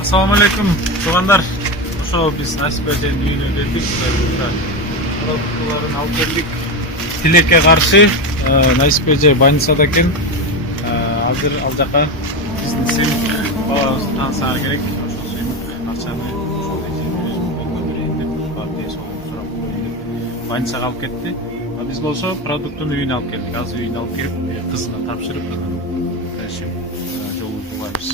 Assalamu alaikum tуугандар. Ошо биз Насип эженин үйүнө келдик. Продуктыларын алып келдик. Тилекке каршы Насип эже больницада экен. Азыр ал жака биздин сыймык бабабызды таанысаңар керек. Ошол сыймык акчаны ошол эженин берейин деп барды сурап больницага алып кетти. Биз болсо продуктун үйүнө алып келдик. Азыр үйүнө алып кирип кызына тапшырып жолу булабыз.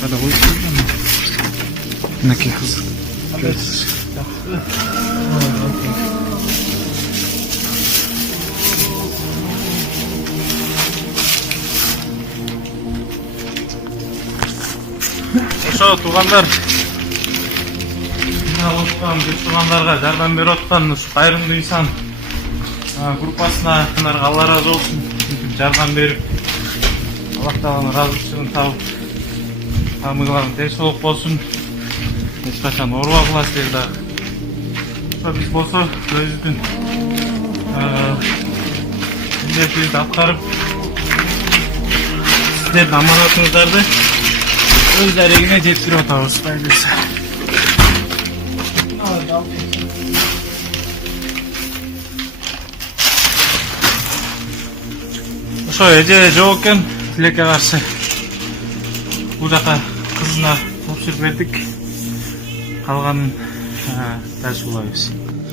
Когда выйдет, на каких ошо туугандар туугандарга жардам берип аткан кайрымдуу инсан группасына Алла ыраазы болсун. Жардам берип Аллах Тааланын ыраазычылыгын табып тамырларын тесолук болсун. Эч качан оорубагыла силер дагы. Биз болсо өзүбүздүн милдетибизди аткарып сиздердин аманатыңыздарды өз дарегине жеткирип атабыз. Ошо эже жок экен, тилекке каршы бул жака кызына тапшырып бердик. Калганын дал ушулайбыз.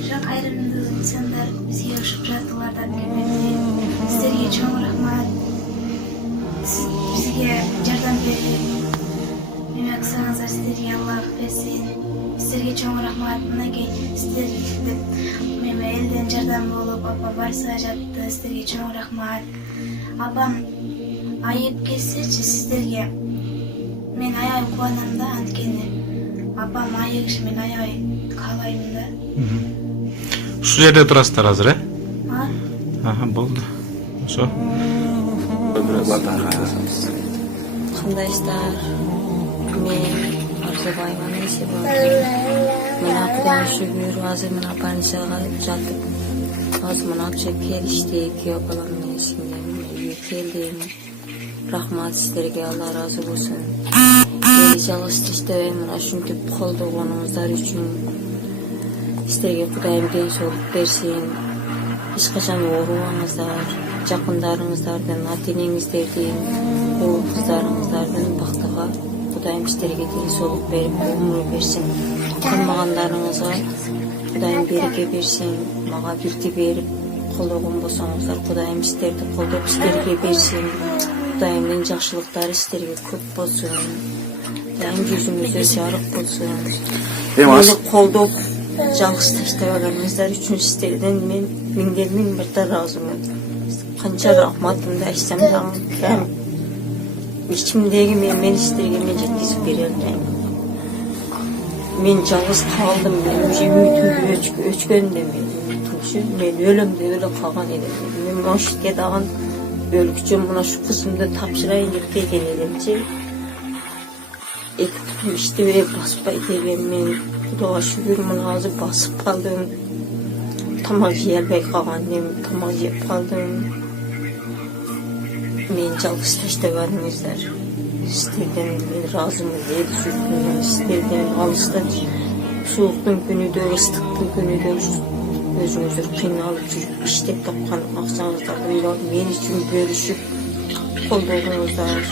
Ошо кайрымдуу инсандар бизге ушуп жатуулардан көмөктүү. Сиздерге чоң рахмат. Бизге жардам берип, эмек кылсаңыздар сиздерге Аллах берсин. Сиздерге чоң рахмат. Мынакей сиздерге элден жардам болуп, апа барса жатты. Сиздерге чоң рахмат. Апам айып келсечи сиздерге мен аябай кубанам да, анткени апам айыгышы мен аябай каалайм да. Ушул жерде турасыздар азыр, э? Болду. Ошо. Кандайсыздар? Мен Арзубаева Насиба. Мына Кудайга шүгүр, азыр мына больницага жатып, азыр мына акча келишти, күйөө балам менен сиңдим. Келдим. Рахмат сиздерге, Алла ыраазы болсун. Мени жалгыз иштебей мына ушинтип колдогонуңуздар үчүн сиздерге Кудайым ден соолук берсин. Эч качан оорубаңыздар, жакындарыңыздардын, ата-энеңиздердин, уул кыздарыңыздардын бактыга Кудайым сиздерге ден соолук берип, өмүр берсин. Калмагандарыңызга Кудайым береке берсин. Мага бирди берип колдогон болсоңуздар, Кудайым сиздерди колдоп сиздерге берсин. Кудайымдын жакшылыктары сиздерге көп болсун. Кудайым жүзүңүздө жарык болсун. Мени колдоп жалгыз таштабаганыңыздар үчүн сиздерден мен миңден миң мырда ыраазымын. Канча рахматымды айтсам дагы кем. Ичимдеги мен сиздерге мен жеткизип бере албайм. Мен жалгыз калдым, мен үмүтүм өчкөндө мен өлөм деп эле калган элем. Мен ошке дагы өлгүчө мына ушу кызымды тапшырайын деп келген элемчи. Эки тутум иштебей баспайт элем мен. Кудайга шүгүр мына азыр басып калдым. Тамак жей албай калган элем, тамак жеп калдым. Мен жалгыз таштабадыңыздар. Сиздерден ыраазымын, эл жұртымын. Сиздерден алыстан сууктун күнүдө, ыстыктын күнүдө өзүңүздөр кыйналып жүрүп иштеп тапкан акчаңыздарды мен үчүн бөлүшүп колдогоңуздар.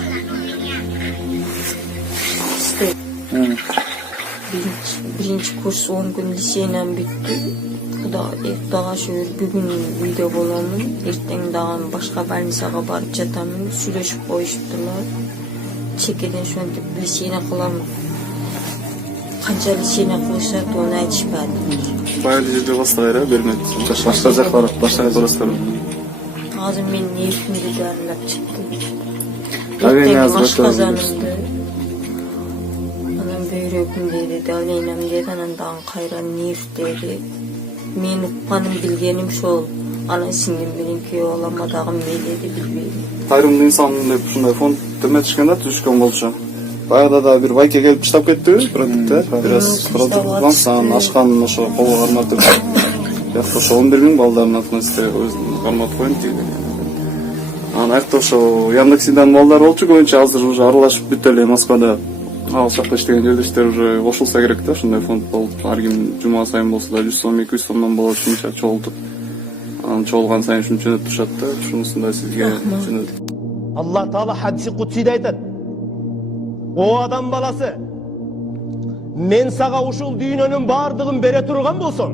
Биринчи курс 10 күн лицейнен бүттү. Кудайга шүгүр бүгүн үйдө боломун. Эртең дагы башка больницага барып жатамын. Сүйлөшүп коюштурлар. Чекеден ошентип лицейне кылам. Канча лицейне кылышат, оны айтышпады. Байыры жерде бастагайра бермет. Башка жактар, башка турасыздар. Азыр мен нефтимди дарылап чыктым. Ашказанымды. Анан бөйрөгүм деди, давлениям деди, анан дагы кайра нефт деди. Мен укканым билгеним ошол. Анан сиңдим менен күйөө балама дагы эмне деди билбейм. Кайрымдуу инсан деп ушундай фонд деметишкен да түшкөн болчу. Баягыда да бир байке келип таштап кетти, продукты. Бир аз кырылып турган, сан ашканын ошо колго карматып. Жакта ошо 11 миң балдардын атына сте өзүн карматып коюм дейт. Анан аякта ошо Яндексидан балдар болчу, көбүнчө азыр уже аралашып бүт эле Москвада ал жакта иштеген жердештер уже кошулса керек да, ушундай фонд болуп, ар ким жума сайын болсо да 100 сом, 200 сомдон болот, ушунча чогултуп. Анан чогулган сайын ушунча жөнөтүп турушат да, ушунусун да сизге жөнөтүп. Allah Teala hadisi kutside aytат. O adam balası, men sağa uşul düğününün bardığın bere turgan bolsam,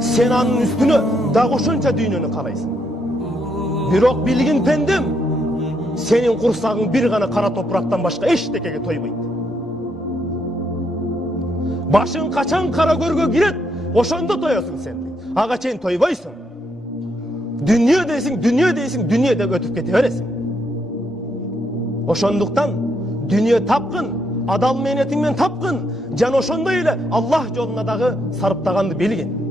sen anın üstünü da uşunça düğününü kalaysın. Birok bilgin pendim, senin kursağın bir gana kara topraktan başka eştekege toymaydı. Başın kaçan kara görgü giret, oşonda toyasın sen. Ağa çeyin toybaysın. Dünya deysin, dünyada ötüp ketiveresin. Oşonduktan dünya tapkın, adal mehnetinmen tapkın, can oşonda ile Allah yoluna dağı sarıptagandı bilgin.